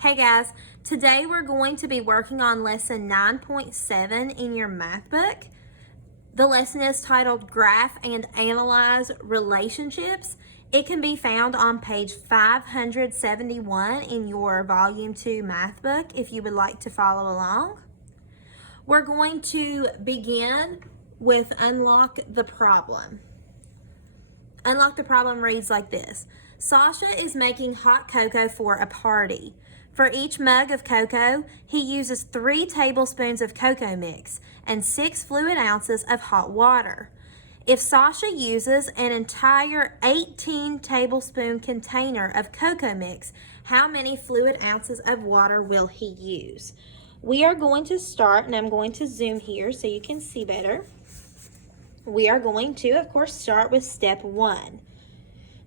Hey guys, today we're going to be working on lesson 9.7 in your math book. The lesson is titled Graph and Analyze Relationships. It can be found on page 571 in your volume 2 math book if you would like to follow along. We're going to begin with Unlock the Problem. Unlock the Problem reads like this. Sasha is making hot cocoa for a party. For each mug of cocoa, he uses 3 tablespoons of cocoa mix and 6 fluid ounces of hot water. If Sasha uses an entire 18 tablespoon container of cocoa mix, how many fluid ounces of water will he use? We are going to start, and I'm going to zoom here so you can see better. We are going to, of course, start with step 1.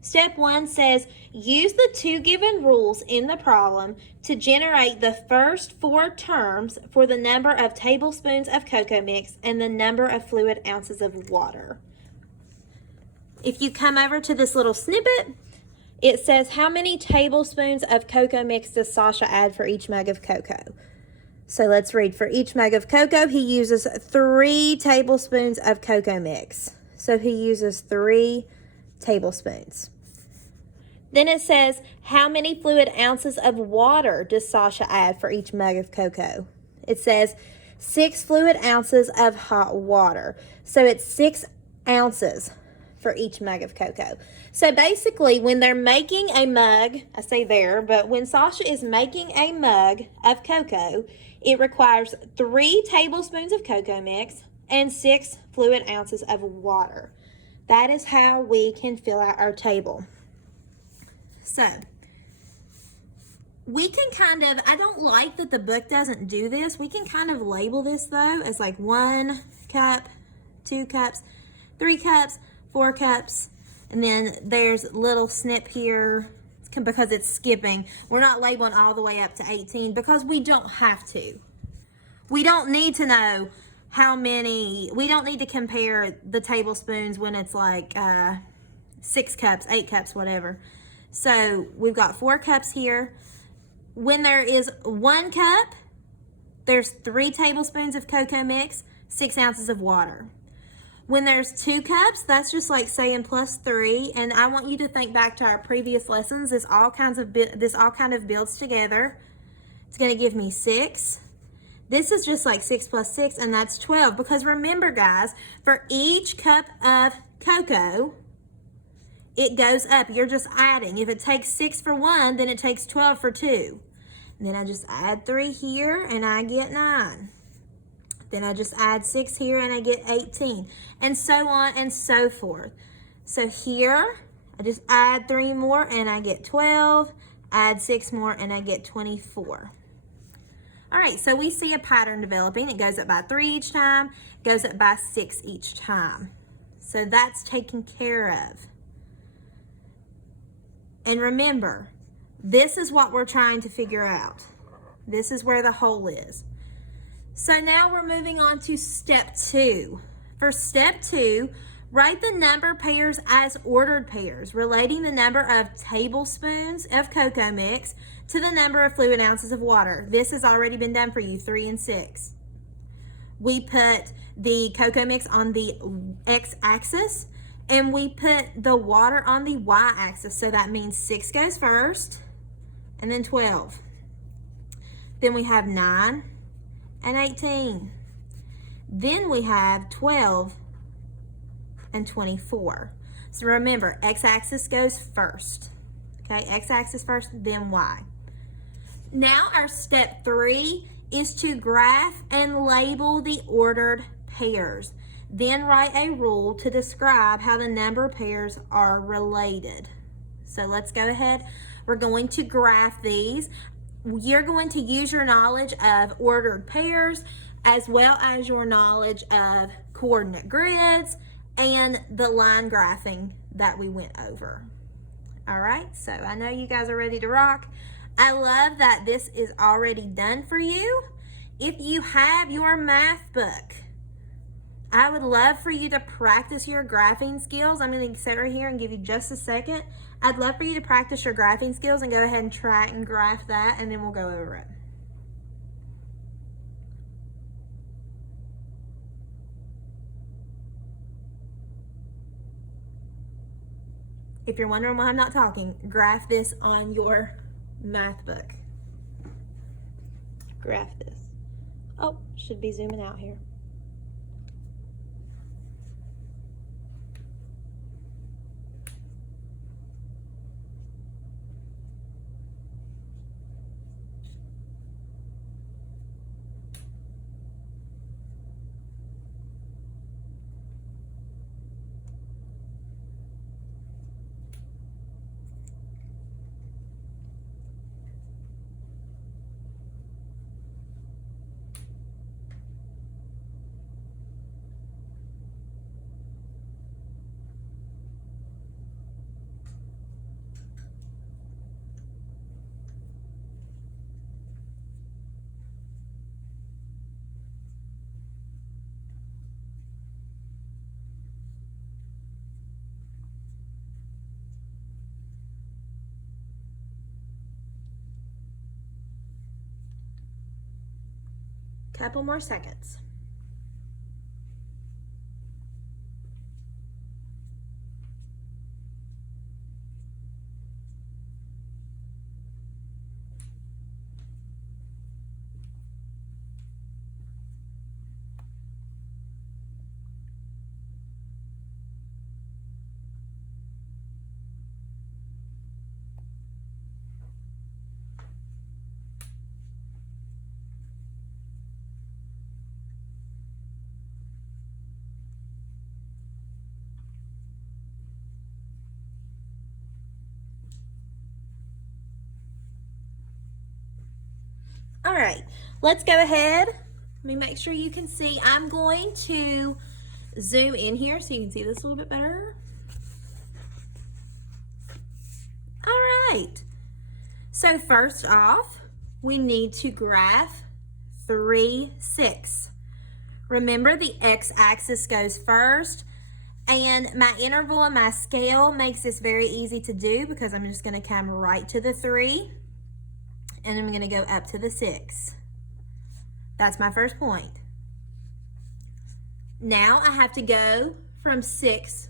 Step 1 says, use the 2 given rules in the problem to generate the first 4 terms for the number of tablespoons of cocoa mix and the number of fluid ounces of water. If you come over to this little snippet, it says how many tablespoons of cocoa mix does Sasha add for each mug of cocoa? So let's read. For each mug of cocoa, he uses 3 tablespoons of cocoa mix. So he uses 3 tablespoons. Then it says, how many fluid ounces of water does Sasha add for each mug of cocoa? It says 6 fluid ounces of hot water. So it's 6 ounces for each mug of cocoa. So basically, when they're making a mug, I say there, but when Sasha is making a mug of cocoa, it requires 3 tablespoons of cocoa mix and 6 fluid ounces of water. That is how we can fill out our table. So, we can kind of, I don't like that the book doesn't do this. We can kind of label this though as like 1 cup, 2 cups, 3 cups, 4 cups, and then there's little snip here because it's skipping. We're not labeling all the way up to 18 because we don't have to. We don't need to know how many, we don't need to compare the tablespoons when it's like 6 cups, 8 cups, whatever. So we've got 4 cups here. When there is 1 cup, there's 3 tablespoons of cocoa mix, 6 ounces of water. When there's 2 cups, that's just like saying plus 3. And I want you to think back to our previous lessons. This all kind of builds together. It's going to give me 6. This is just like 6 plus 6, and that's 12. Because remember, guys, for each cup of cocoa, it goes up. You're just adding. If it takes 6 for 1, then it takes 12 for 2. And then I just add 3 here, and I get 9. Then I just add 6 here, and I get 18. And so on and so forth. So here, I just add 3 more, and I get 12. Add 6 more, and I get 24. All right, so we see a pattern developing. It goes up by 3 each time, goes up by 6 each time. So that's taken care of. And remember, this is what we're trying to figure out. This is where the hole is. So now we're moving on to step 2. For step 2, write the number pairs as ordered pairs, relating the number of tablespoons of cocoa mix to the number of fluid ounces of water. This has already been done for you, 3 and 6. We put the cocoa mix on the x-axis, and we put the water on the y-axis. So that means 6 goes first, and then 12. Then we have 9 and 18. Then we have 12 and 24. So remember, x-axis goes first. Okay, x-axis first, then y. Now our step 3 is to graph and label the ordered pairs. Then write a rule to describe how the number pairs are related. So let's go ahead. We're going to graph these. You're going to use your knowledge of ordered pairs as well as your knowledge of coordinate grids and the line graphing that we went over. All right, so I know you guys are ready to rock. I love that this is already done for you. If you have your math book, I would love for you to practice your graphing skills. I'm going to sit right here and give you just a second. I'd love for you to practice your graphing skills and go ahead and try and graph that, and then we'll go over it. If you're wondering why I'm not talking, graph this on your math book. Graph this. Oh, should be zooming out here. Couple more seconds. All right, let's go ahead. Let me make sure you can see. I'm going to zoom in here so you can see this a little bit better. All right, so first off, we need to graph 3, 6. Remember, the x-axis goes first, and my interval and my scale makes this very easy to do because I'm just going to come right to the 3. And I'm going to go up to the 6. That's my first point. Now I have to go from 6,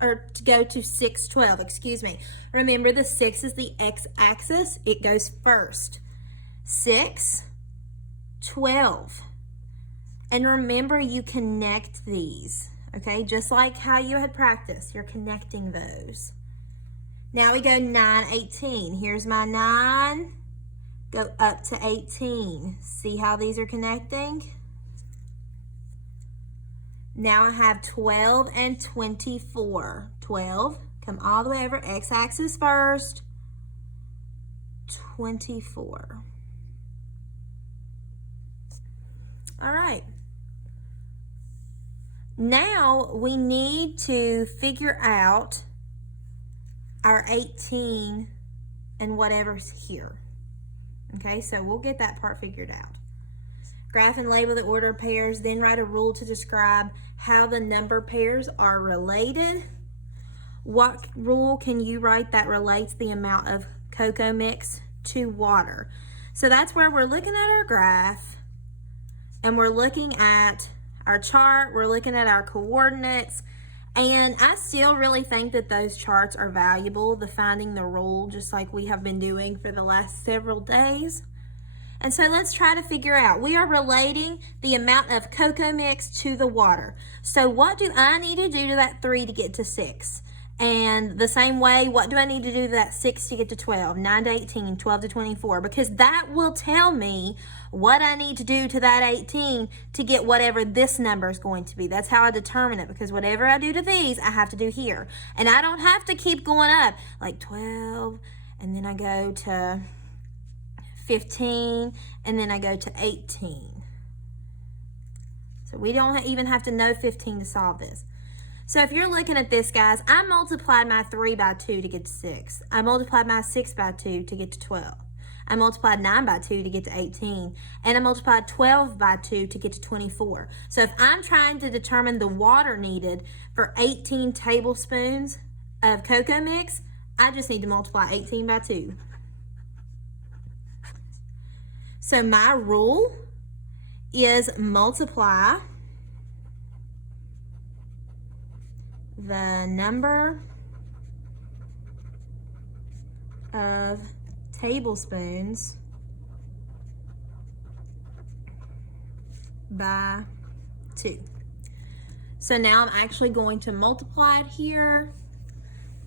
or to go to 6, 12, excuse me. Remember, the 6 is the x-axis. It goes first. 6, 12. And remember, you connect these, okay? Just like how you had practiced, you're connecting those. Now we go 9, 18. Here's my 9. Go up to 18. See how these are connecting? Now I have 12 and 24. 12, come all the way over, x-axis first. 24. All right. Now we need to figure out our 18 and whatever's here. Okay, so we'll get that part figured out. Graph and label the order of pairs, then write a rule to describe how the number pairs are related. What rule can you write that relates the amount of cocoa mix to water? So that's where we're looking at our graph, and we're looking at our chart, we're looking at our coordinates, and I still really think that those charts are valuable, the finding the rule, just like we have been doing for the last several days. And so let's try to figure out. We are relating the amount of cocoa mix to the water. So what do I need to do to that 3 to get to 6? And the same way, what do I need to do to that 6 to get to 12, 9 to 18, 12 to 24? Because that will tell me what I need to do to that 18 to get whatever this number is going to be. That's how I determine it, because whatever I do to these, I have to do here. And I don't have to keep going up, like 12, and then I go to 15, and then I go to 18. So we don't even have to know 15 to solve this. So if you're looking at this, guys, I multiplied my 3 by 2 to get to 6. I multiplied my 6 by 2 to get to 12. I multiplied 9 by 2 to get to 18, and I multiplied 12 by 2 to get to 24. So if I'm trying to determine the water needed for 18 tablespoons of cocoa mix, I just need to multiply 18 by 2. So my rule is multiply the number of tablespoons by 2. So now I'm actually going to multiply it here.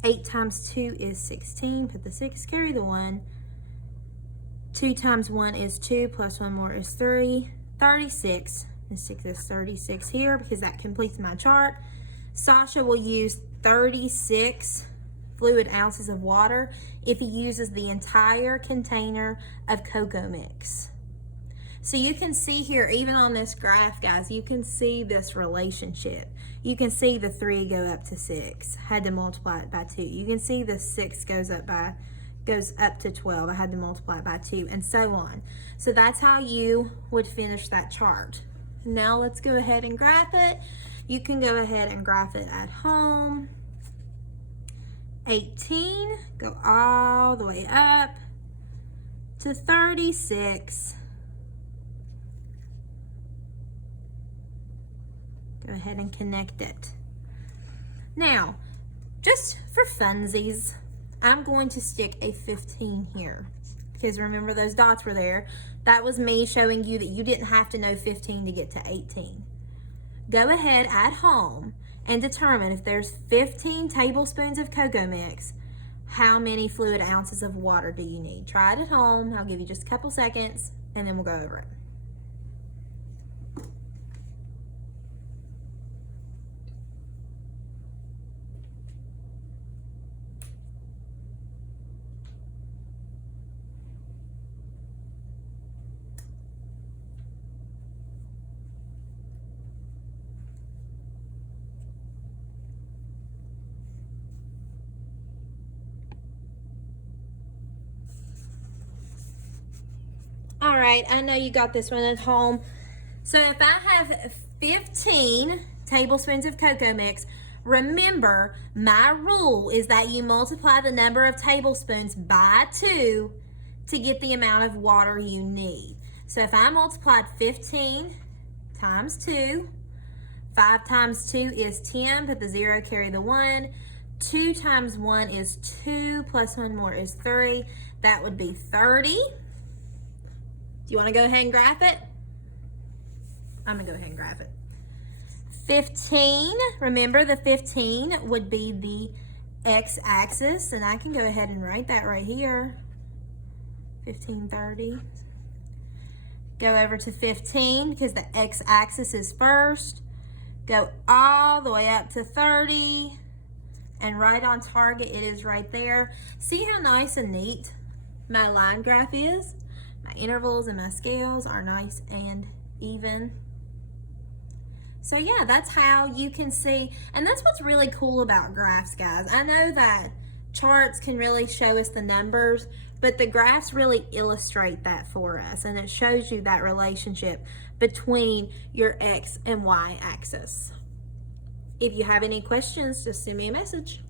8 times 2 is 16. Put the 6, carry the 1. 2 times 1 is 2, plus 1 more is 3. 36. And 6 is 36 here because that completes my chart. Sasha will use 36 fluid ounces of water if he uses the entire container of cocoa mix. So you can see here, even on this graph, guys, you can see this relationship. You can see the 3 go up to 6. Had to multiply it by 2. You can see the 6 goes up to 12. I had to multiply it by 2, and so on. So that's how you would finish that chart. Now let's go ahead and graph it. You can go ahead and graph it at home. 18, go all the way up to 36. Go ahead and connect it. Now, just for funsies, I'm going to stick a 15 here because remember those dots were there. That was me showing you that you didn't have to know 15 to get to 18. Go ahead at home and determine if there's 15 tablespoons of cocoa mix, how many fluid ounces of water do you need? Try it at home. I'll give you just a couple seconds and then we'll go over it. All right, I know you got this one at home. So if I have 15 tablespoons of cocoa mix, remember my rule is that you multiply the number of tablespoons by 2 to get the amount of water you need. So if I multiplied 15 times 2, 5 times 2 is 10, put the 0, carry the 1. 2 times 1 is 2, plus 1 more is 3. That would be 30. Do you want to go ahead and graph it? I'm going to go ahead and graph it. 15, remember the 15 would be the x-axis, and I can go ahead and write that right here. 1530. Go over to 15 because the x-axis is first. Go all the way up to 30, and right on target, it is right there. See how nice and neat my line graph is? My intervals and my scales are nice and even. So yeah, that's how you can see, and that's what's really cool about graphs, guys. I know that charts can really show us the numbers, but the graphs really illustrate that for us, and it shows you that relationship between your X and Y axis. If you have any questions, just send me a message.